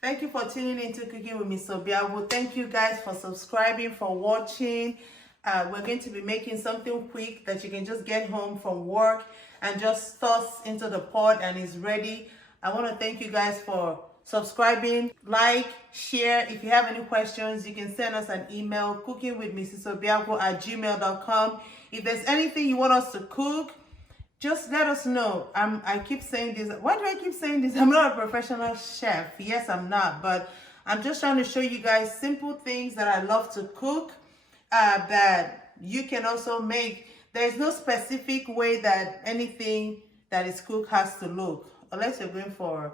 Thank you for tuning into Cooking with Mrs Obiagwu. Thank you guys for subscribing, for watching. We're going to be making something quick that you can just get home from work and just toss into the pot and it's ready. I want to thank you guys for subscribing, like, share. If you have any questions, you can send us an email, cookingwithmrsobiagwu@gmail.com. If there's anything you want us to cook, just let us know. I keep saying this. Why do I keep saying this? I'm not a professional chef. Yes, I'm not. But I'm just trying to show you guys simple things that I love to cook that you can also make. There's no specific way that anything that is cooked has to look. Unless you're going for a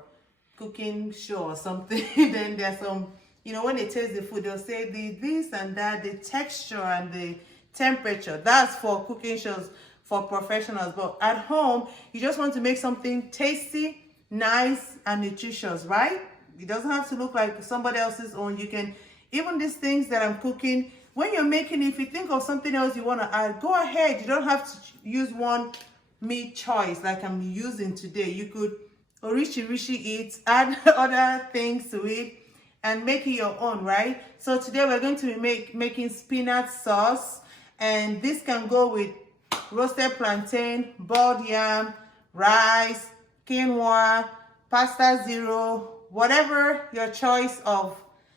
cooking show or something. Then there's some, you know, when they taste the food, they'll say the this and that, the texture and the temperature. That's for cooking shows, for professionals. But at home, you just want to make something tasty, nice, and nutritious, right? It doesn't have to look like somebody else's own. You can, even these things that I'm cooking, when you're making, if you think of something else you want to add, go ahead. You don't have to use one meat choice like I'm using today. You could rishi it, add other things to it, and make it your own, right? So today we're going to be making spinach sauce, and this can go with roasted plantain, boiled yam, rice, quinoa, pasta zero, whatever your choice of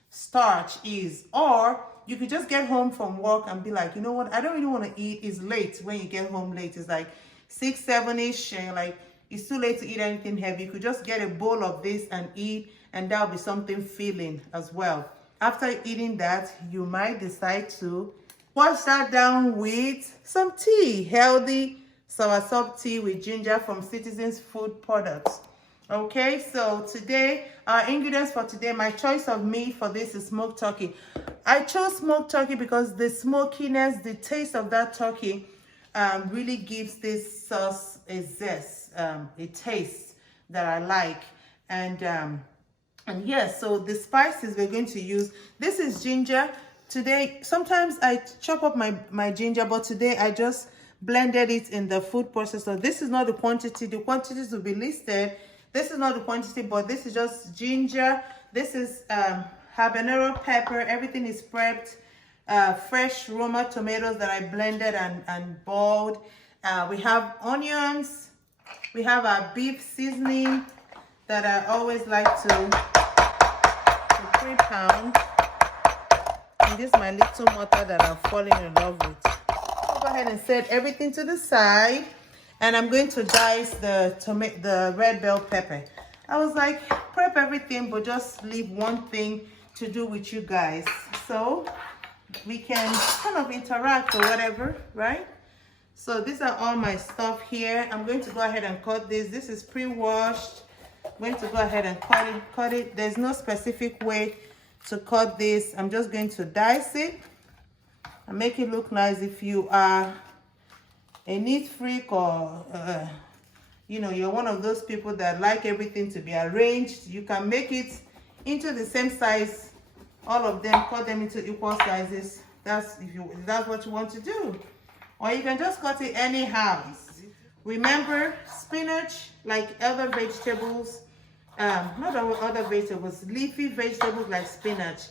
starch is. Or you could just get home from work and be like, you know what, I don't really want to eat. It's late when you get home late. It's like 6, 7-ish, and like it's too late to eat anything heavy. You could just get a bowl of this and eat, and that'll be something filling as well. After eating that, you might decide to wash that down with some tea, healthy soursop tea with ginger from Citizens Food Products. Okay, so today, our ingredients for today, my choice of meat for this is smoked turkey. I chose smoked turkey because the smokiness, the taste of that turkey really gives this sauce a zest, a taste that I like. And yes, so the spices we're going to use, this is ginger. Today, sometimes I chop up my ginger, but today I just blended it in the food processor. This is not the quantity. The quantities will be listed. This is not the quantity, but this is just ginger. This is habanero pepper. Everything is prepped. Fresh Roma tomatoes that I blended and boiled. We have onions. We have our beef seasoning that I always like to 3-pound. And this is my little mortar that I'm falling in love with. I'll go ahead and set everything to the side, and I'm going to dice the red bell pepper. I was like, prep everything, but just leave one thing to do with you guys, so we can kind of interact or whatever, right? So these are all my stuff here. I'm going to go ahead and cut this. This is pre-washed. I'm going to go ahead and cut it. There's no specific way to cut this. I'm just going to dice it and make it look nice. If you are a neat freak, or you know, you're one of those people that like everything to be arranged, you can make it into the same size, all of them, cut them into equal sizes. That's if that's what you want to do. Or you can just cut it anyhow. Remember, spinach, like other vegetables, not other vegetables, leafy vegetables like spinach,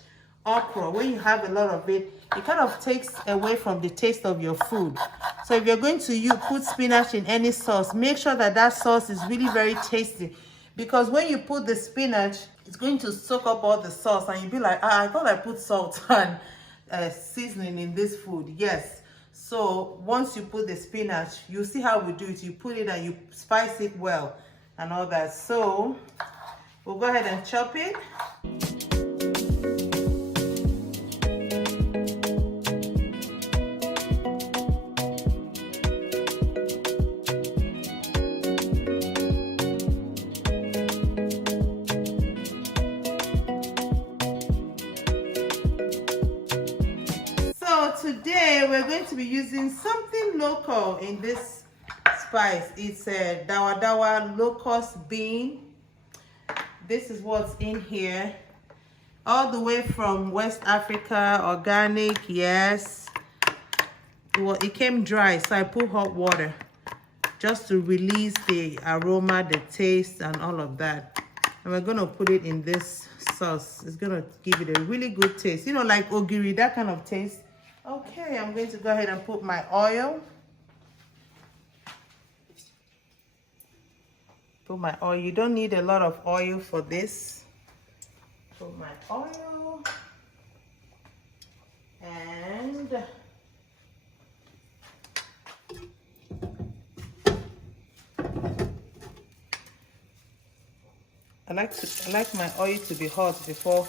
okra, when you have a lot of it, it kind of takes away from the taste of your food. So if you're going to put spinach in any sauce, make sure that that sauce is really very tasty, because when you put the spinach, it's going to soak up all the sauce, and you'll be like, I thought I put salt and seasoning in this food. Yes. So once you put the spinach, you see how we do it. You put it and you spice it well and all that. So we'll go ahead and chop it. Today we're going to be using something local in this spice. It's a dawa locust bean. This is what's in here. All the way from West Africa, organic, yes. Well, it came dry, so I put hot water just to release the aroma, the taste, and all of that. And we're gonna put it in this sauce. It's gonna give it a really good taste. You know, like ogiri, that kind of taste. Okay, I'm going to go ahead and put my oil. Put my oil. You don't need a lot of oil for this. Put my oil. And I like my oil to be hot before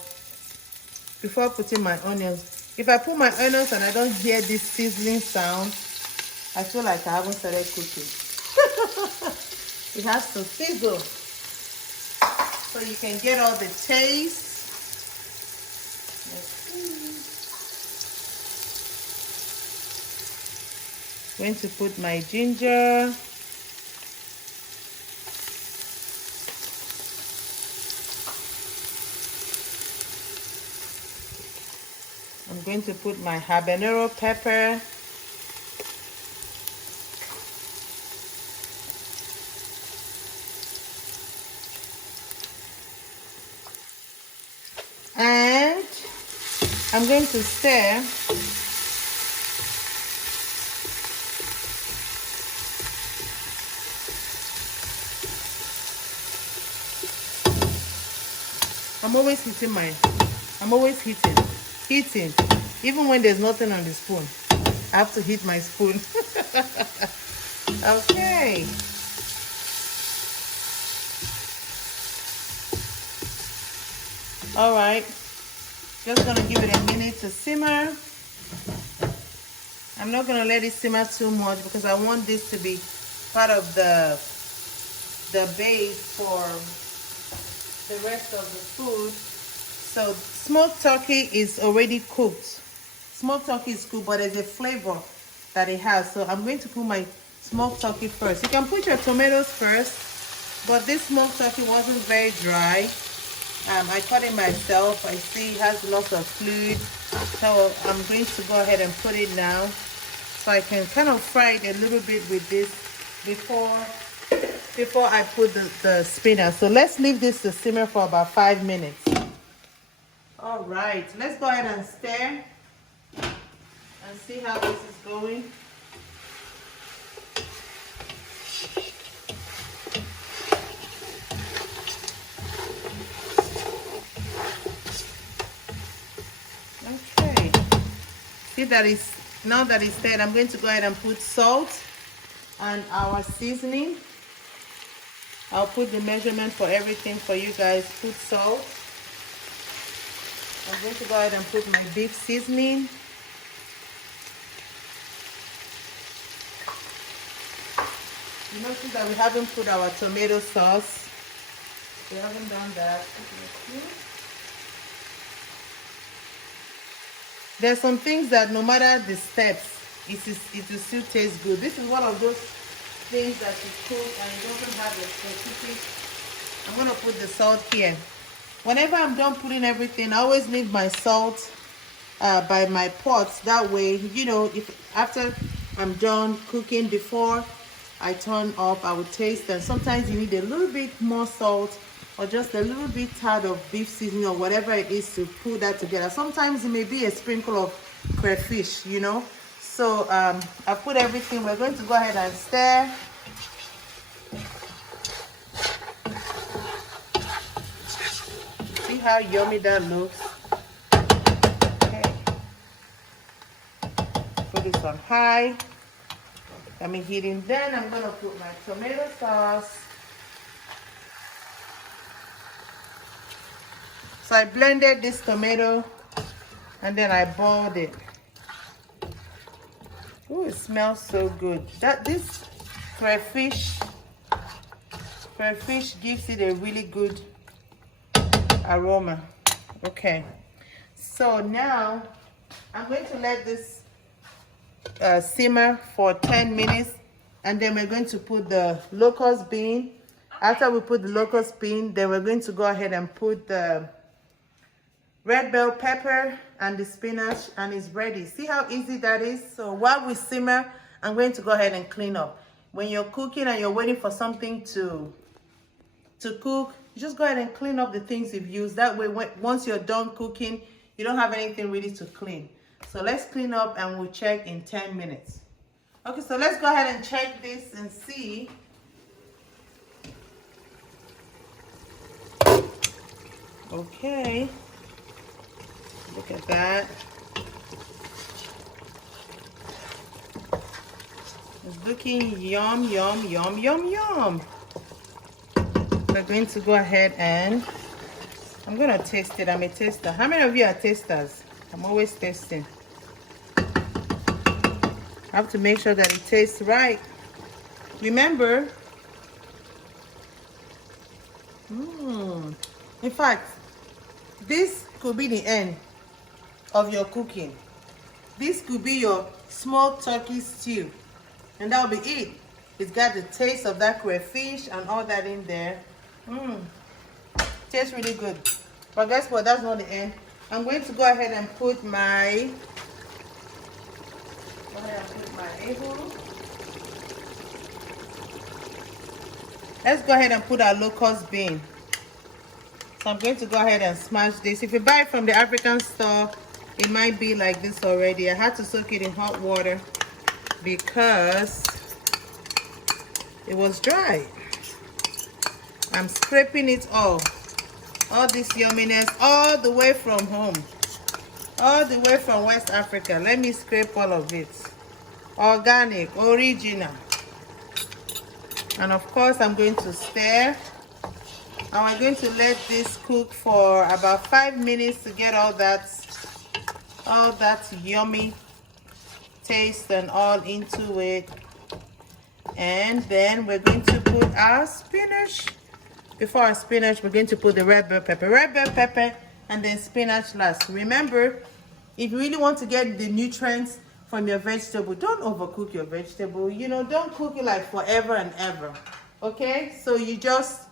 putting my onions. If I put my onions and I don't hear this sizzling sound, I feel like I haven't started cooking. It has to sizzle so you can get all the taste. I'm going to put my ginger. I'm going to put my habanero pepper. And I'm going to stir. I'm always heating, even when there's nothing on the spoon. I have to heat my spoon. Okay. All right. Just gonna give it a minute to simmer. I'm not gonna let it simmer too much because I want this to be part of the base for the rest of the food. So smoked turkey is already cooked. Smoked turkey is cooked, but there's a flavor that it has. So I'm going to put my smoked turkey first. You can put your tomatoes first, but this smoked turkey wasn't very dry. I cut it myself. I see it has lots of fluid. So I'm going to go ahead and put it now. So I can kind of fry it a little bit with this before I put the spinach. So let's leave this to simmer for about 5 minutes. All right, let's go ahead and stir and see how this is going. Okay, see that is now that it's stirred. I'm going to go ahead and put salt and our seasoning. I'll put the measurement for everything for you guys. Put salt. I'm going to go ahead and put my beef seasoning. You notice that we haven't put our tomato sauce. We haven't done that. There's some things that no matter the steps, it will still taste good. This is one of those things that you cook and it doesn't have a specific. I'm going to put the salt here. Whenever I'm done putting everything, I always leave my salt by my pots. That way, you know, if after I'm done cooking, before I turn off, I will taste. And sometimes you need a little bit more salt or just a little bit tad of beef seasoning or whatever it is to put that together. Sometimes it may be a sprinkle of crayfish, you know. So I put everything. We're going to go ahead and stir. See how yummy that looks. Okay. Put this on high. I'm heating. Then I'm gonna put my tomato sauce. So I blended this tomato and then I boiled it. Oh, it smells so good. This crayfish gives it a really good aroma. Okay, so now I'm going to let this simmer for 10 minutes, and then we're going to put the locust bean. After we put the locust bean, then we're going to go ahead and put the red bell pepper and the spinach, and it's ready. See how easy that is? So while we simmer, I'm going to go ahead and clean up. When you're cooking and you're waiting for something to cook, you just go ahead and clean up the things you've used. That way, once you're done cooking, you don't have anything really to clean. So let's clean up and we'll check in 10 minutes. Okay, so let's go ahead and check this and see. Okay, look at that. It's looking yum, yum, yum, yum, yum. We're going to go ahead and I'm going to taste it. I'm a taster. How many of you are tasters? I'm always tasting. I have to make sure that it tastes right. Remember, in fact, this could be the end of your cooking. This could be your smoked turkey stew, and that'll be it. It's got the taste of that crayfish and all that in there. Tastes really good. But guess what? That's not the end. I'm going to go ahead and put my Let's go ahead and put our locust bean. So I'm going to go ahead and smash this. If you buy it from the African store, it might be like this already. I had to soak it in hot water because it was dry. I'm scraping it all this yumminess, all the way from home, all the way from West Africa. Let me scrape all of it. Organic, original. And of course, I'm going to stir. And we're going to let this cook for about 5 minutes to get all that yummy taste and all into it. And then we're going to put our spinach. Before our spinach, we're going to put the red bell pepper, and then spinach last. Remember, if you really want to get the nutrients from your vegetable, don't overcook your vegetable. You know, don't cook it like forever and ever. Okay, so you just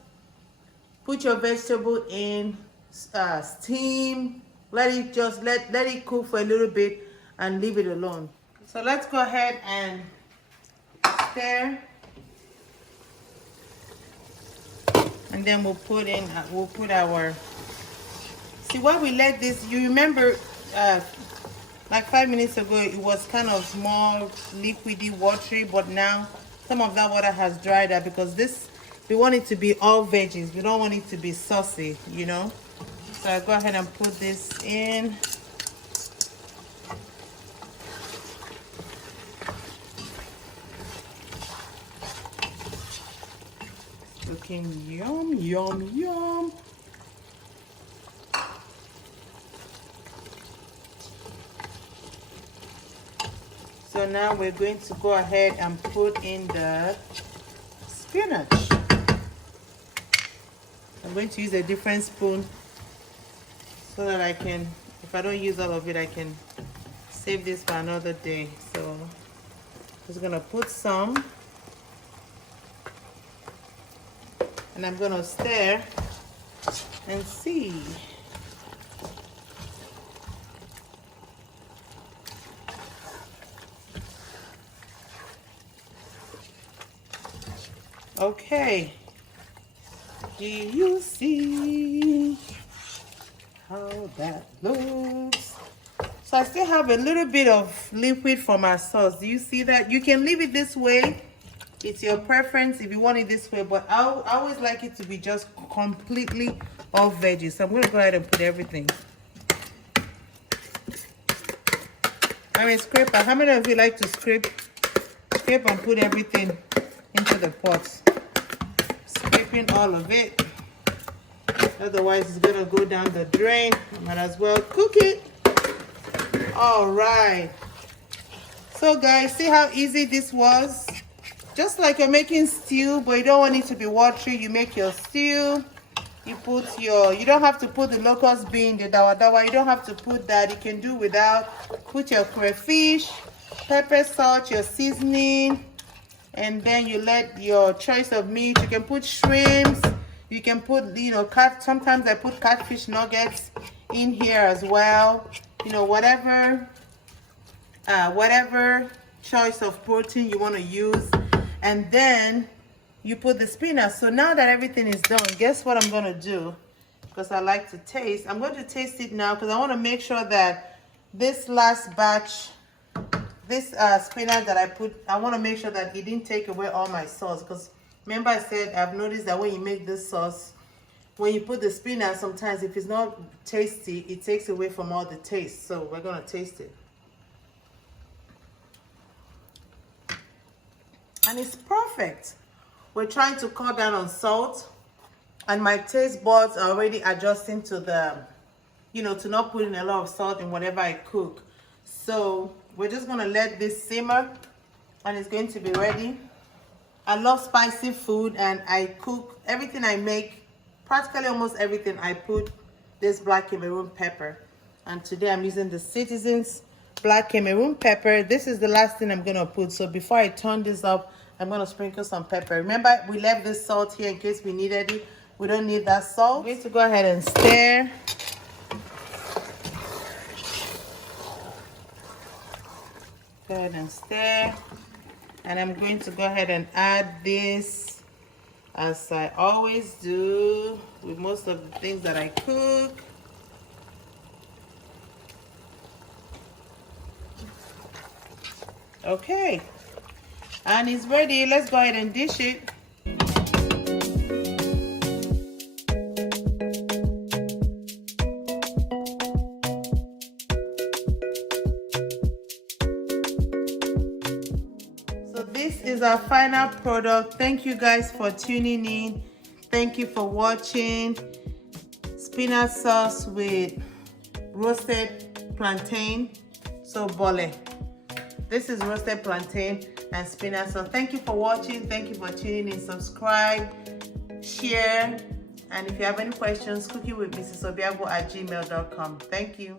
put your vegetable in steam, let it cook for a little bit and leave it alone. So let's go ahead and stir, and then we'll put our, see, while we let this, you remember like 5 minutes ago it was kind of more liquidy, watery, but now some of that water has dried up because we want it to be all veggies. We don't want it to be saucy, you know. So I'll go ahead and put this in. Looking yum, yum, yum. So now we're going to go ahead and put in the spinach. I'm going to use a different spoon so that I can, if I don't use all of it, I can save this for another day. So I'm just gonna put some, and I'm gonna stir and see. Okay, do you see how that looks? So I still have a little bit of liquid from our sauce. Do you see that? You can leave it this way. It's your preference if you want it this way, but I always like it to be just completely all veggies. So I'm going to go ahead and put everything. I'm a scraper. How many of you like to scrape and put everything into the pot? Scraping all of it. Otherwise, it's going to go down the drain. Might as well cook it. All right. So guys, see how easy this was? Just like you're making stew, but you don't want it to be watery. You make your stew. You don't have to put the locust bean, the dawa. You don't have to put that. You can do without. Put your crayfish. pepper, salt, your seasoning, and then you let your choice of meat. You can put shrimps, you can put, you know, sometimes I put catfish nuggets in here as well. You know, whatever choice of protein you want to use. And then you put the spinach. So now that everything is done, guess what I'm going to do? Because I like to taste. I'm going to taste it now because I want to make sure that this last batch, this spinach that I put, I want to make sure that it didn't take away all my sauce. Because remember I said, I've noticed that when you make this sauce, when you put the spinach, sometimes if it's not tasty, it takes away from all the taste. So we're going to taste it. And it's perfect. We're trying to cut down on salt. And my taste buds are already adjusting to the, you know, to not putting a lot of salt in whatever I cook. So we're just going to let this simmer and it's going to be ready. I love spicy food and I cook everything I make, practically almost everything I put this black Cameroon pepper. And today I'm using the Citizens black Cameroon pepper. This is the last thing I'm going to put. So before I turn this up, I'm going to sprinkle some pepper. Remember, we left this salt here in case we needed it. We don't need that salt. I'm going to go ahead and stir. Go ahead and stir. And I'm going to go ahead and add this, as I always do with most of the things that I cook. Okay. And it's ready. Let's go ahead and dish it. This is our final product. Thank you guys for tuning in. Thank you for watching. Spinach sauce with roasted plantain. So bole. This is roasted plantain and spinach sauce. Thank you for watching. Thank you for tuning in. Subscribe, share, and if you have any questions, cooking with Mrs Obiagwu@gmail.com. Thank you.